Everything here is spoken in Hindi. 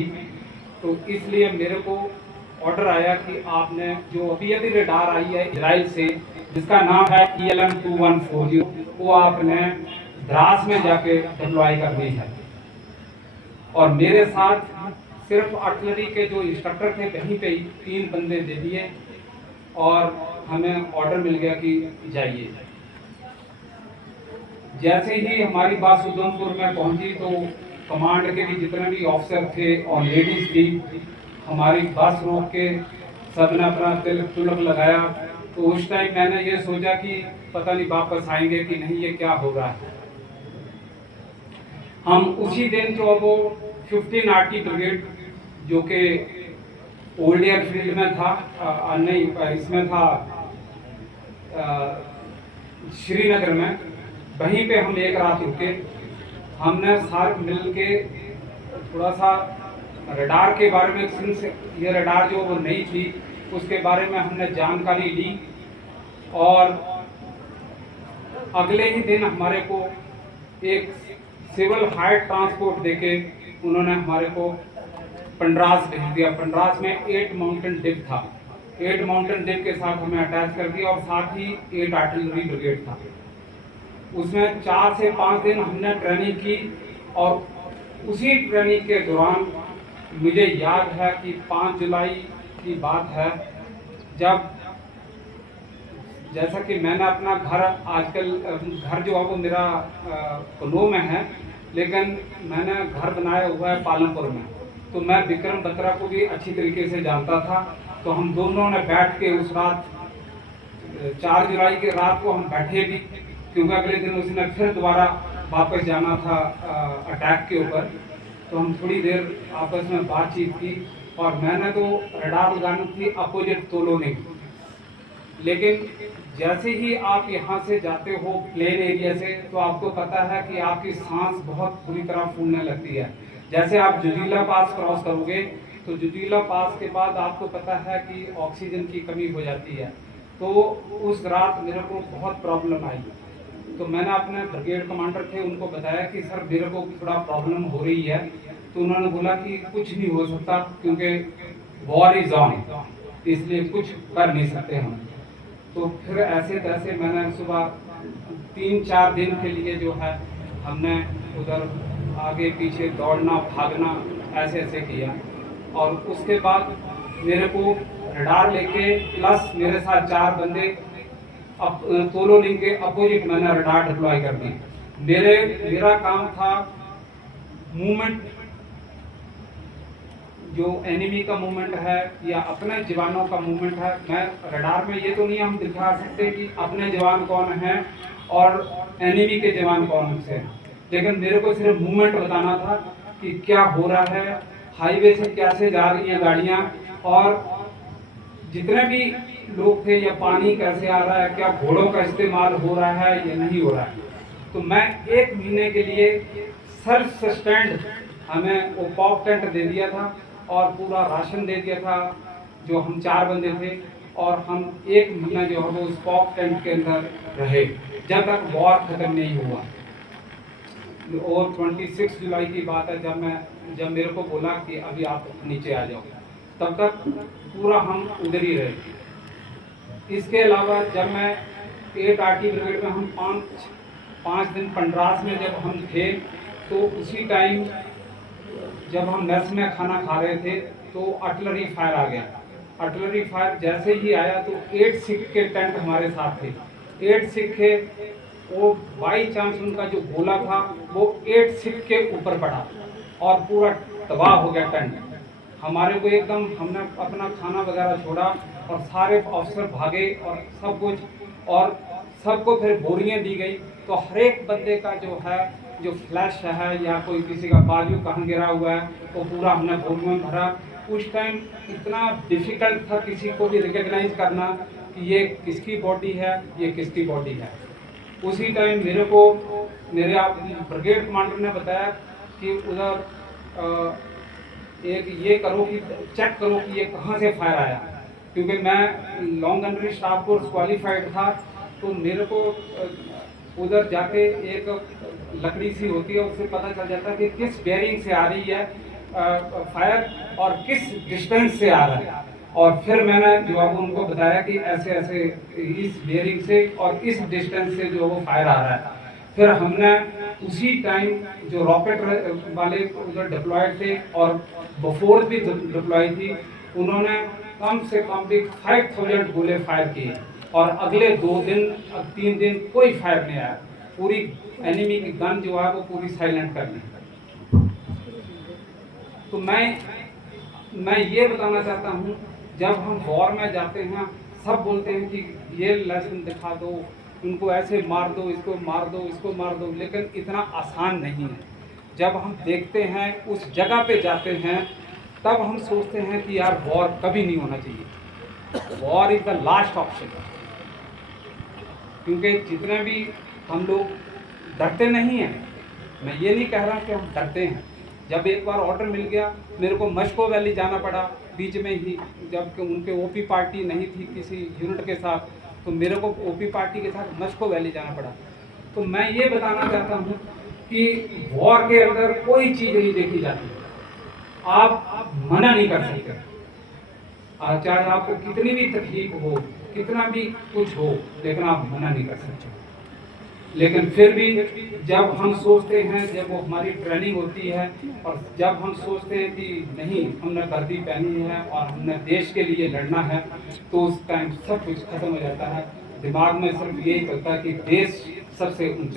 तो इसलिए मेरे को ऑर्डर आया कि आपने जो अभी अभी रडार आई है इजराइल से, जिसका नाम है ELM-2140, वो आपने द्रास में जाके डिप्लॉय करनी है। और मेरे साथ सिर्फ आर्टिलरी के जो इंस्ट्रक्टर थे वहीं पे ही 3 बंदे दे दिए और हमें ऑर्डर मिल गया कि जाइए। जैसे ही हमारी बात उधमपुर में पहुंची तो कमांड के भी जितने भी ऑफिसर थे और लेडीज थी, हमारी बस रोक के सबने अपना तिलक तुलक लगाया। तो उस टाइम मैंने ये सोचा कि पता नहीं वापस आएंगे कि नहीं, ये क्या हो रहा है। हम उसी दिन जो वो 15 आरटी ब्रिगेड जो कि ओल्ड एयरफील्ड में था, नहीं इसमें था श्रीनगर में, वहीं पे हम एक रात रुके। हमने सारे मिल के थोड़ा सा रडार के बारे में, सिंस ये रडार जो वो नहीं थी उसके बारे में हमने जानकारी ली। और अगले ही दिन हमारे को एक सिविल हायर ट्रांसपोर्ट देके उन्होंने हमारे को पंड्रास भेज दिया। पंड्रास में 8 माउंटेन डिप था। 8 माउंटेन डिप के साथ हमें अटैच कर दिया और साथ ही 8 आर्टिलरी ब्रिगेड था। उसमें 4 से 5 दिन हमने ट्रेनिंग की। और उसी ट्रेनिंग के दौरान मुझे याद है कि 5 जुलाई की बात है, जब जैसा कि मैंने अपना घर, आजकल घर जो है वो मेरा कलो में है, लेकिन मैंने घर बनाया हुआ है पालमपुर में। तो मैं विक्रम बत्रा को भी अच्छी तरीके से जानता था। तो हम दोनों ने बैठ के उस रात 4 जुलाई की रात को हम बैठे भी, क्योंकि अगले दिन उसने फिर दोबारा वापस जाना था अटैक के ऊपर। तो हम थोड़ी देर आपस में बातचीत की और मैंने तो रडार लगानी थी अपोजिट तोलोनी। लेकिन जैसे ही आप यहाँ से जाते हो प्लेन एरिया से, तो आपको पता है कि आपकी सांस बहुत बुरी तरह फूलने लगती है। जैसे आप जुजीला पास क्रॉस करोगे तो जुजीला पास के बाद आपको पता है कि ऑक्सीजन की कमी हो जाती है। तो उस रात मेरे को बहुत प्रॉब्लम आई। तो मैंने अपने ब्रिगेड कमांडर थे उनको बताया कि सर मेरे को थोड़ा प्रॉब्लम हो रही है। तो उन्होंने बोला कि कुछ नहीं हो सकता, क्योंकि वॉर इज ऑन, इसलिए कुछ कर नहीं सकते हम। तो फिर ऐसे तैसे मैंने सुबह 3-4 दिन के लिए जो है हमने उधर आगे पीछे दौड़ना भागना ऐसे ऐसे किया। और उसके बाद मेरे को रडार लेके प्लस मेरे साथ 4 बंदे अब तोलोलिंग के अपोजिट मैंने रडार डिप्लॉय कर दी। मेरा काम था मूवमेंट, जो एनिमी का मूवमेंट है या अपने जवानों का मूवमेंट है। मैं रडार में ये तो नहीं हम दिखा सकते कि अपने जवान कौन हैं और एनिमी के जवान कौन से हैं, लेकिन मेरे को सिर्फ मूवमेंट बताना था कि क्या हो रहा है, हाईवे से कैसे जा रही हैं गाड़ियाँ, और जितने भी लोग थे या पानी कैसे आ रहा है, क्या घोड़ों का इस्तेमाल हो रहा है या नहीं हो रहा है। तो मैं 1 महीने के लिए सेल्फ सस्टेंड, हमें वो पॉप टेंट दे दिया था और पूरा राशन दे दिया था, जो हम 4 बंदे थे। और हम 1 महीना जो है वो उस पॉप टेंट के अंदर रहे जब तक वॉर खत्म नहीं हुआ। और 26 जुलाई की बात है, जब मेरे को बोला कि अभी आप नीचे आ जाओ, तब तक पूरा हम उधर ही रहे। इसके अलावा जब मैं 8 आरटी ब्रिगेड में हम 5 दिन पंड्रास में जब हम थे, तो उसी टाइम जब हम मेस में खाना खा रहे थे तो आर्टिलरी फायर आ गया। आर्टिलरी फायर जैसे ही आया तो 8 सिख के टेंट हमारे साथ थे। 8 सिख के, वो बाई चांस उनका जो गोला था वो 8 सिख के ऊपर पड़ा और पूरा तबाह हो गया टेंट। हमारे को एकदम, हमने अपना खाना वगैरह छोड़ा और सारे ऑफिसर भागे और सब कुछ, और सबको फिर बोरियां दी गई। तो हर एक बंदे का जो है, जो फ्लैश है या कोई किसी का बाजू कहाँ गिरा हुआ है, तो पूरा हमने बोरियों में भरा। उस टाइम इतना डिफिकल्ट था किसी को भी रिकग्नाइज करना कि ये किसकी बॉडी है, ये किसकी बॉडी है। उसी टाइम मेरे को मेरे ब्रिगेड कमांडर ने बताया कि उधर एक ये करो कि चेक करो कि ये कहाँ से फायर आया, क्योंकि मैं long gunnery staff course qualified था। तो मेरे को उधर जाके एक लकड़ी सी होती है, उससे पता चल जाता है कि किस बेयरिंग से आ रही है फायर और किस डिस्टेंस से आ रहा है। और फिर मैंने जो है उनको बताया कि ऐसे ऐसे इस बेयरिंग से और इस डिस्टेंस से जो वो फायर आ रहा है। फिर हमने उसी टाइम जो रॉकेट वाले जो डिप्लॉयड थे और बफोर भी डिप्लॉय थी, उन्होंने कम से कम भी 5000 गोले फायर किए और अगले 2 दिन 3 दिन कोई फायर नहीं आया। पूरी एनिमी की गन जो है वो पूरी साइलेंट कर दी। तो मैं ये बताना चाहता हूँ, जब हम वॉर में जाते हैं सब बोलते हैं कि ये लेसन दिखा दो, उनको ऐसे मार दो, इसको मार दो, इसको मार दो, लेकिन इतना आसान नहीं है। जब हम देखते हैं उस जगह पे जाते हैं तब हम सोचते हैं कि यार वॉर कभी नहीं होना चाहिए, war is the last option. क्योंकि जितने भी हम लोग डरते नहीं हैं, मैं ये नहीं कह रहा कि हम डरते हैं। जब एक बार ऑर्डर मिल गया, मेरे को मस्को वैली जाना पड़ा बीच में ही, जब उनके ओपी पार्टी नहीं थी किसी यूनिट के साथ, तो मेरे को ओपी पार्टी के साथ मस्को वैली जाना पड़ा। तो मैं ये बताना चाहता हूँ कि वॉर के अंदर कोई चीज़ नहीं देखी जाती, आप मना नहीं कर सकते। चाहे आपको कितनी भी तकलीफ हो, कितना भी कुछ हो, लेकिन आप मना नहीं कर सकते। लेकिन फिर भी जब हम सोचते हैं, जब वो हमारी ट्रेनिंग होती है और जब हम सोचते हैं कि नहीं हमने वर्दी पहनी है और हमने देश के लिए लड़ना है, तो उस टाइम सब कुछ खत्म हो जाता है। दिमाग में सिर्फ यही चलता है कि देश सबसे ऊंचा